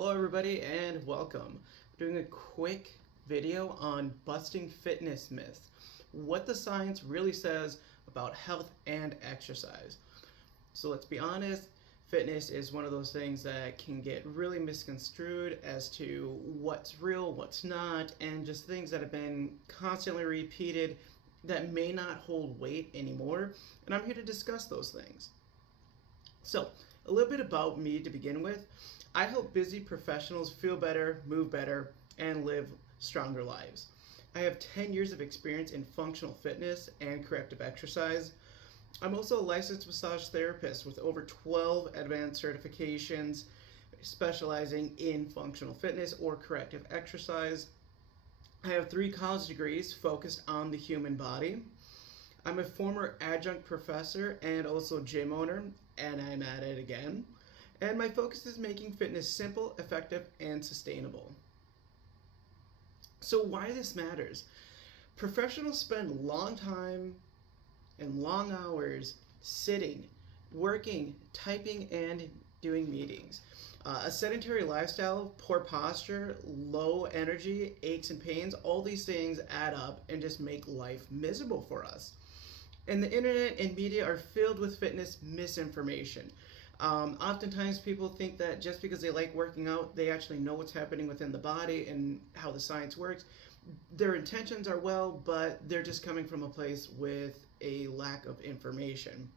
Hello everybody and welcome. We're doing a quick video on busting fitness myths. What the science really says about health and exercise. So let's be honest, fitness is one of those things that can get really misconstrued as to what's real, what's not, and just things that have been constantly repeated that may not hold weight anymore. And I'm here to discuss those things. So, a little bit about me to begin with. I help busy professionals feel better, move better, and live stronger lives. I have 10 years of experience in functional fitness and corrective exercise. I'm also a licensed massage therapist with over 12 advanced certifications specializing in functional fitness or corrective exercise. I have 3 college degrees focused on the human body. I'm a former adjunct professor and also gym owner, and I'm at it again. And my focus is making fitness simple, effective, and sustainable. So why this matters? Professionals spend long time and long hours sitting, working, typing, and doing meetings. A sedentary lifestyle, poor posture, low energy, aches and pains, all these things add up and just make life miserable for us. And the internet and media are filled with fitness misinformation. Oftentimes people think that just because they like working out, they actually know what's happening within the body and how the science works. Their intentions are well, but they're just coming from a place with a lack of information.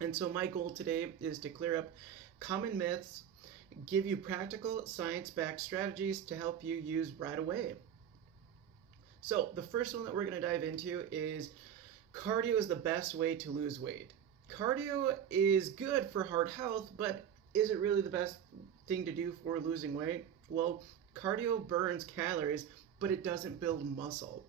And so my goal today is to clear up common myths, give you practical science-backed strategies to help you use right away. So the first one that we're going to dive into is cardio is the best way to lose weight. Cardio is good for heart health, but is it really the best thing to do for losing weight? Well, cardio burns calories, but it doesn't build muscle.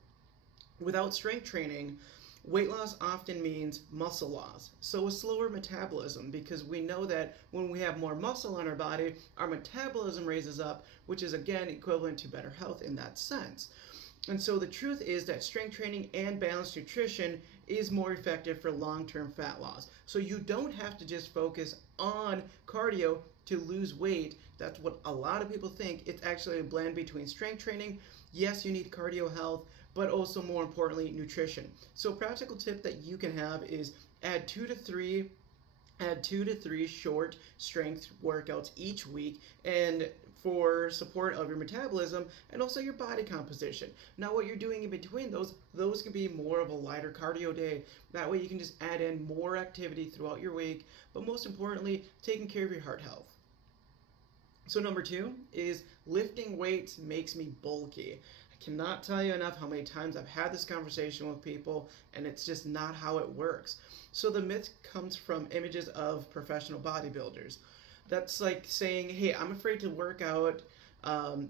Without strength training, weight loss often means muscle loss. So a slower metabolism, because we know that when we have more muscle on our body, our metabolism raises up, which is again equivalent to better health in that sense. And so the truth is that strength training and balanced nutrition is more effective for long-term fat loss. So you don't have to just focus on cardio to lose weight. That's what a lot of people think. It's actually a blend between strength training. Yes, you need cardio health, but also more importantly, nutrition. So a practical tip that you can have is add two to three short strength workouts each week, and for support of your metabolism and also your body composition. Now what you're doing in between those can be more of a lighter cardio day. That way you can just add in more activity throughout your week, but most importantly, taking care of your heart health. So number 2 is lifting weights makes me bulky. I cannot tell you enough how many times I've had this conversation with people, and it's just not how it works. So the myth comes from images of professional bodybuilders. That's like saying, hey, I'm afraid to work out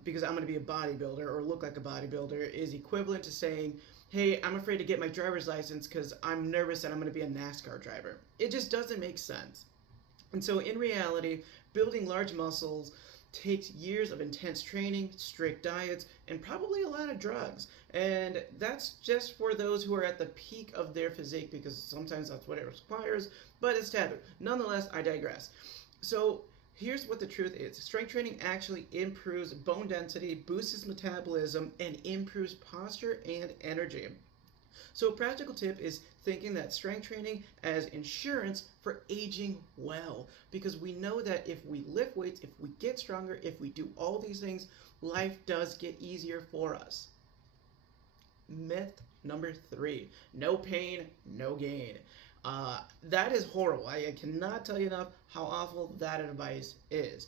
because I'm going to be a bodybuilder or look like a bodybuilder, is equivalent to saying, hey, I'm afraid to get my driver's license because I'm nervous that I'm going to be a NASCAR driver. It just doesn't make sense. And so in reality, building large muscles takes years of intense training, strict diets, and probably a lot of drugs. And that's just for those who are at the peak of their physique, because sometimes that's what it requires, but it's taboo. Nonetheless, I digress. So here's what the truth is. Strength training actually improves bone density, boosts metabolism, and improves posture and energy. So a practical tip is thinking that strength training as insurance for aging well, because we know that if we lift weights, if we get stronger, if we do all these things, life does get easier for us. Myth number 3, no pain, no gain. That is horrible. I cannot tell you enough how awful that advice is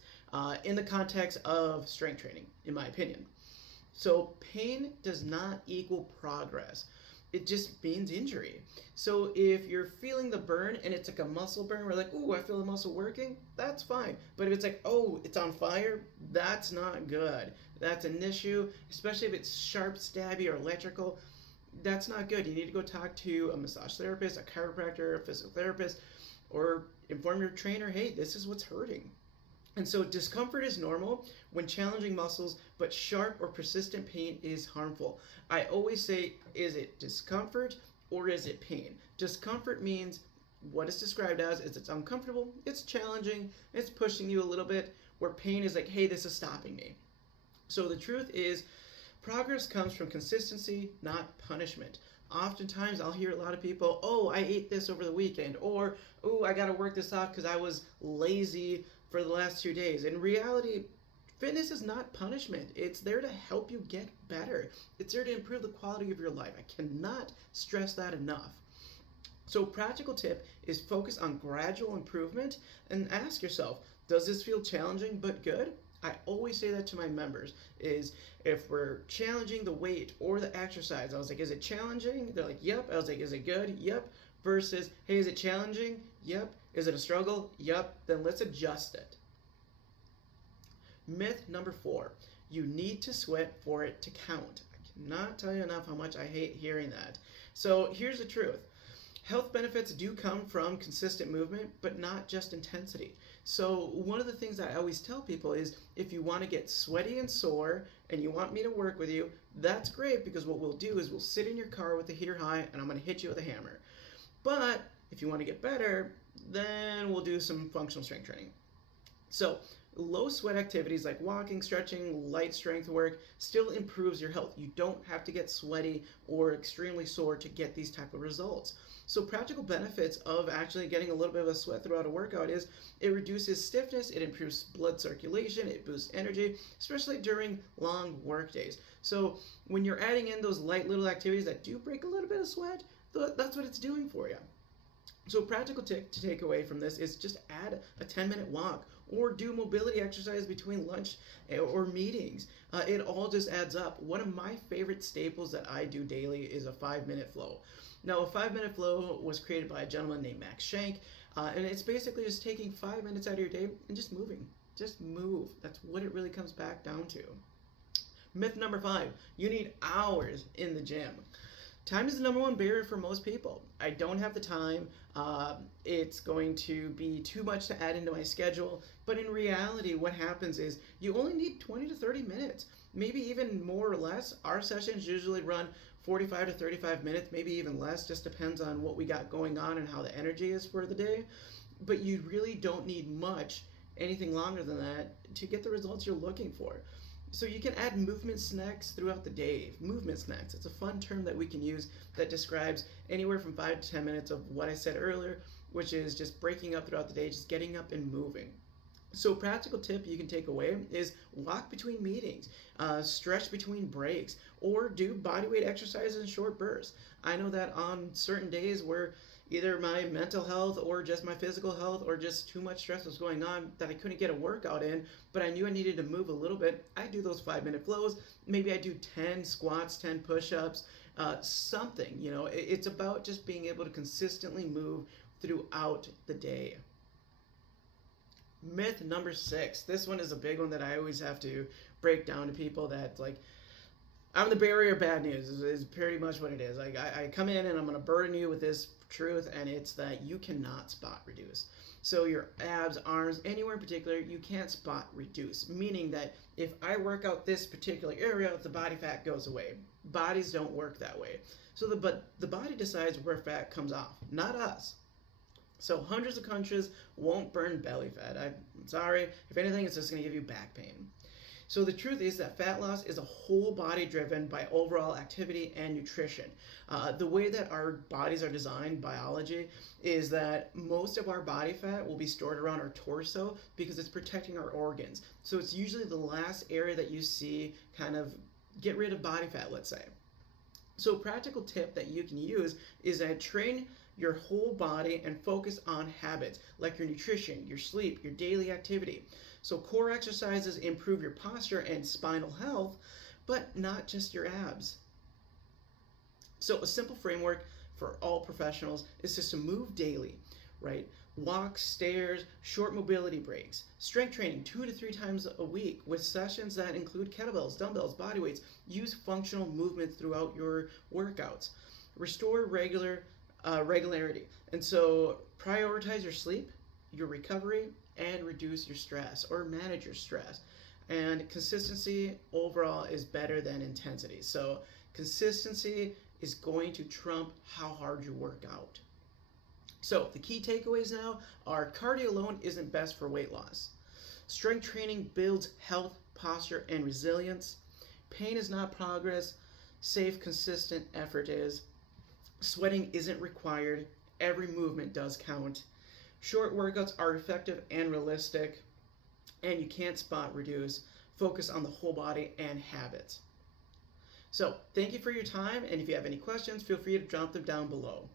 in the context of strength training, in my opinion. So pain does not equal progress. It just means injury. So if you're feeling the burn and it's like a muscle burn, we're like, ooh, I feel the muscle working, that's fine. But if it's like, oh, it's on fire, that's not good. That's an issue, especially if it's sharp, stabby, or electrical. That's not good. You need to go talk to a massage therapist, a chiropractor, a physical therapist, or inform your trainer, hey, this is what's hurting. And so discomfort is normal when challenging muscles, but sharp or persistent pain is harmful. I always say, is it discomfort or is it pain? Discomfort means what it's described as is it's uncomfortable, it's challenging, it's pushing you a little bit, where pain is like, hey, this is stopping me. So the truth is, progress comes from consistency, not punishment. Oftentimes I'll hear a lot of people, oh, I ate this over the weekend, or, oh, I got to work this off because I was lazy for the last 2 days. In reality, fitness is not punishment. It's there to help you get better. It's there to improve the quality of your life. I cannot stress that enough. So practical tip is focus on gradual improvement and ask yourself, does this feel challenging but good? I always say that to my members, is if we're challenging the weight or the exercise, I was like, is it challenging? They're like, yep. I was like, is it good? Yep. Versus, hey, is it challenging? Yep. Is it a struggle? Yep. Then let's adjust it. Myth number 4, you need to sweat for it to count. I cannot tell you enough how much I hate hearing that. So here's the truth. Health benefits do come from consistent movement, but not just intensity. So one of the things I always tell people is, if you want to get sweaty and sore and you want me to work with you, that's great, because what we'll do is we'll sit in your car with the heater high and I'm going to hit you with a hammer. But if you want to get better, then we'll do some functional strength training. So low sweat activities like walking, stretching, light strength work still improves your health. You don't have to get sweaty or extremely sore to get these type of results. So practical benefits of actually getting a little bit of a sweat throughout a workout is it reduces stiffness, it improves blood circulation, it boosts energy, especially during long work days. So when you're adding in those light little activities that do break a little bit of sweat, that's what it's doing for you. So practical tip to take away from this is just add a 10-minute walk or do mobility exercise between lunch or meetings. It all just adds up. One of my favorite staples that I do daily is a 5-minute flow. Now, a 5-minute flow was created by a gentleman named Max Schenk, and it's basically just taking 5 minutes out of your day and just moving. Just move. That's what it really comes back down to. Myth number 5, you need hours in the gym. Time is the number one barrier for most people. I don't have the time. It's going to be too much to add into my schedule. But in reality, what happens is you only need 20 to 30 minutes, maybe even more or less. Our sessions usually run 45 to 35 minutes, maybe even less, just depends on what we got going on and how the energy is for the day. But you really don't need much, anything longer than that, to get the results you're looking for. So you can add movement snacks throughout the day. Movement snacks, it's a fun term that we can use that describes anywhere from 5 to 10 minutes of what I said earlier, which is just breaking up throughout the day, just getting up and moving. So practical tip you can take away is walk between meetings, stretch between breaks, or do bodyweight exercises in short bursts. I know that on certain days where either my mental health or just my physical health or just too much stress was going on that I couldn't get a workout in, but I knew I needed to move a little bit, I do those 5-minute flows. Maybe I do 10 squats, 10 push-ups, something. You know, it's about just being able to consistently move throughout the day. Myth number 6. This one is a big one that I always have to break down to people that, like, I'm the bearer of bad news is pretty much what it is. Like, I come in and I'm going to burden you with this truth, and it's that you cannot spot reduce. So your abs, arms, anywhere in particular, you can't spot reduce, meaning that if I work out this particular area, the body fat goes away. Bodies don't work that way. So the body decides where fat comes off, not us. So hundreds of countries won't burn belly fat. I'm sorry. If anything, it's just going to give you back pain. So the truth is that fat loss is a whole body driven by overall activity and nutrition. The way that our bodies are designed, biology, is that most of our body fat will be stored around our torso because it's protecting our organs. So it's usually the last area that you see kind of get rid of body fat, let's say. So a practical tip that you can use is that train your whole body and focus on habits like your nutrition, your sleep, your daily activity. So core exercises improve your posture and spinal health, but not just your abs. So a simple framework for all professionals is just to move daily, right? Walk, stairs, short mobility breaks, strength training 2 to 3 times a week with sessions that include kettlebells, dumbbells, body weights. Use functional movements throughout your workouts. Restore regularity. And so prioritize your sleep, your recovery, and reduce your stress or manage your stress. And consistency overall is better than intensity. So consistency is going to trump how hard you work out. So the key takeaways now are cardio alone isn't best for weight loss. Strength training builds health, posture, and resilience. Pain is not progress. Safe, consistent effort is. Sweating isn't required. Every movement does count. Short workouts are effective and realistic, and you can't spot reduce. Focus on the whole body and habits. So, thank you for your time, and if you have any questions, feel free to drop them down below.